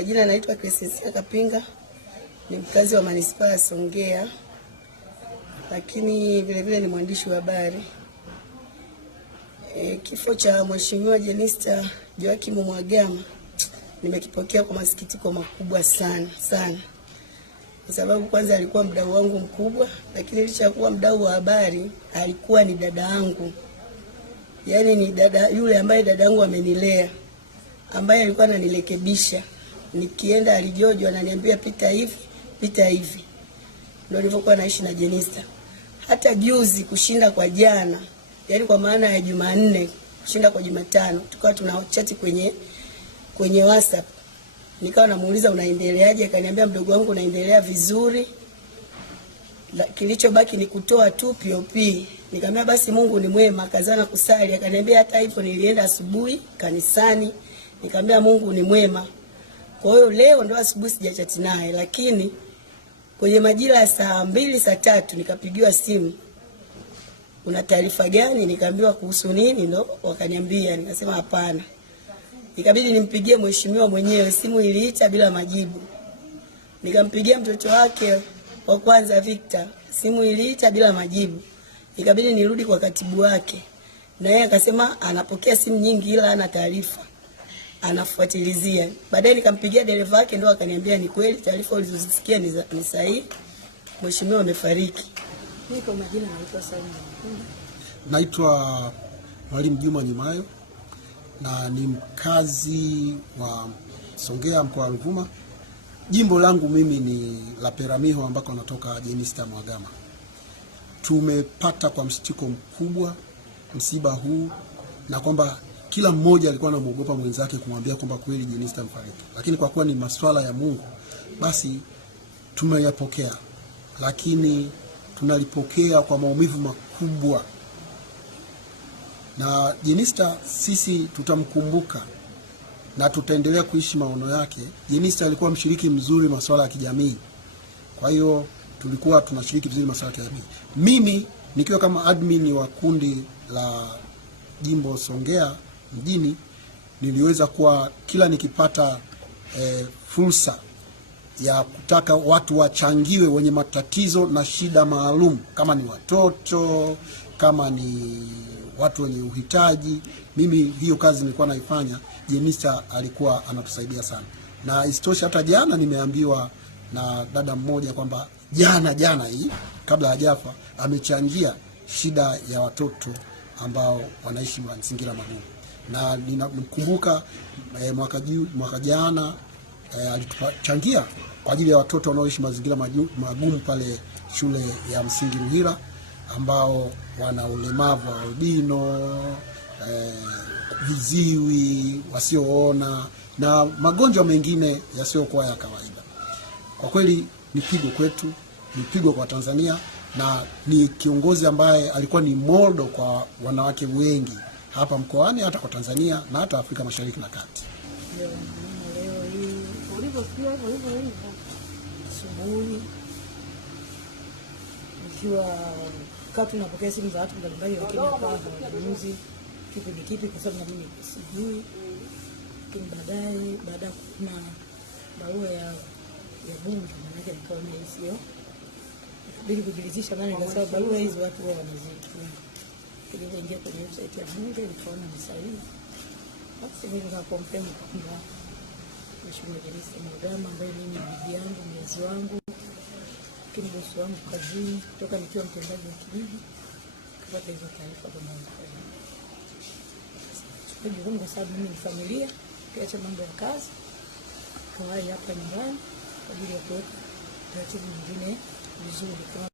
Kwa jina naitwa Crescencia Kapinga, ni mkazi wa manispaa ya Songea, lakini vile vile ni mwandishi wa habari. Kifo cha Mheshimiwa Jenista Joakim Mhagama nimekipokea kwa masikitiko makubwa sana sana, kwa sababu kwanza alikuwa mdau wangu mkubwa, lakini licha ya kuwa mdau wa habari alikuwa ni dada yangu. Yaani ni dada yule ambaye dada yangu amenilea, ambaye alikuwa ananirekebisha. Nikienda alijojwa ananiambia pita hivi, pita hivi. Ndio nilivyokuwa naishi na Jenista. Hata juzi kushinda kwa jana, yaani kwa maana ya Jumanne kushinda kwa Jumatano, tukawa tunachati kwenye WhatsApp. Nikawa namuuliza unaendeleaje, akaniambia mdogo wangu unaendelea vizuri. Kilichobaki ni kutoa tu POP. Nikamwambia basi Mungu ni mwema, kazana kusali. Akaniambia hata hivyo nilienda asubuhi kanisani. Nikamwambia Mungu ni mwema. Kwa hiyo leo ndo asubuhi sijachati naye, lakini kwenye majira ya saa 2 saa 3 nikapigiwa simu. Una taarifa gani? Nikaambiwa kuhusu nini? Ndo wakaniambia, nikasema hapana. Ikabidi nimpigie mheshimiwa mwenyewe, simu iliita bila majibu. Nikampigia mtoto wake wa kwanza Victor, simu iliita bila majibu. Ikabidi nirudi kwa katibu wake. Na yeye akasema anapokea simu nyingi ila hana taarifa, anafuatilizia. Baadaye nikampigia dereva wake, ndo akaniambia ni kweli taarifa ulizosikia ni sahihi, mheshimiwa amefariki. Mimi kwa majina naitwa Salim. Naitwa Mwalimu Juma Nyumayo na ni mkazi wa Songea, mkoa wa Ruvuma. Jimbo langu mimi ni la Peramiho ambako natoka Jenista Mhagama. Tumepata kwa mshtuko mkubwa msiba huu, na kwamba kila mmoja alikuwa anamuogopa mwenzake kumwambia kwamba kweli Jenista mfariki. Lakini kwa kuwa ni masuala ya Mungu, basi tumeyapokea, lakini tunalipokea kwa maumivu makubwa. Na Jenista sisi tutamkumbuka na tutaendelea kuishi maono yake. Jenista alikuwa mshiriki mzuri masuala ya kijamii. Kwa hiyo tulikuwa tunashiriki vizuri masuala ya kijamii. Mimi nikiwa kama admin wa kundi la Jimbo Songea mjini, niliweza kuwa kila nikipata fursa ya kutaka watu wachangiwe wenye matatizo na shida maalum, kama ni watoto, kama ni watu wenye uhitaji, mimi hiyo kazi nilikuwa naifanya. Jenista alikuwa anatusaidia sana. Na isitoshe hata jana nimeambiwa na dada mmoja kwamba jana hii kabla hajafa amechangia shida ya watoto ambao wanaishi mazingira magumu. Na ninamkumbuka mwaka jana alichangia kwa ajili ya watoto wanaoishi mazingira magumu pale shule ya msingi Ruhira, ambao wana ulemavu wa albino, viziwi, wasioona na magonjwa mengine yasiyokuwa ya kawaida. Kwa kweli ni pigo kwetu, ni pigo kwa Tanzania, na ni kiongozi ambaye alikuwa ni modo kwa wanawake wengi hapa mkoani, hata kwa Tanzania na hata Afrika Mashariki na Kati. Leo hii ulivyofikia hivyo asubuhi, ikiwa kati tunapokea simu za watu mbalimbali, lakini hapa hawajui kipi ni kipi, kwa sababu na mimi sijui. Lakini baada ya kuna barua ya bunge, maana nikaona hiyo bila kujiridhisha, maana nikasema barua hizo watu wao wanazitumia. Niliingia kwenye website ya bunge, nikaona ni sahihi. Basi mimi nikakonfirm kwamba Mheshimiwa Jenista Mhagama, ambaye mimi ni bibi yangu, mlezi wangu, lakini bosi wangu kazini, kutoka nikiwa mtendaji wa kijiji, kupata hizo taarifa kwa Mungu. Kwa sababu mimi ni familia, kiacha mambo ya kazi, kawai hapa nyumbani kwa ajili ya kuweka taratibu nyingine vizuri.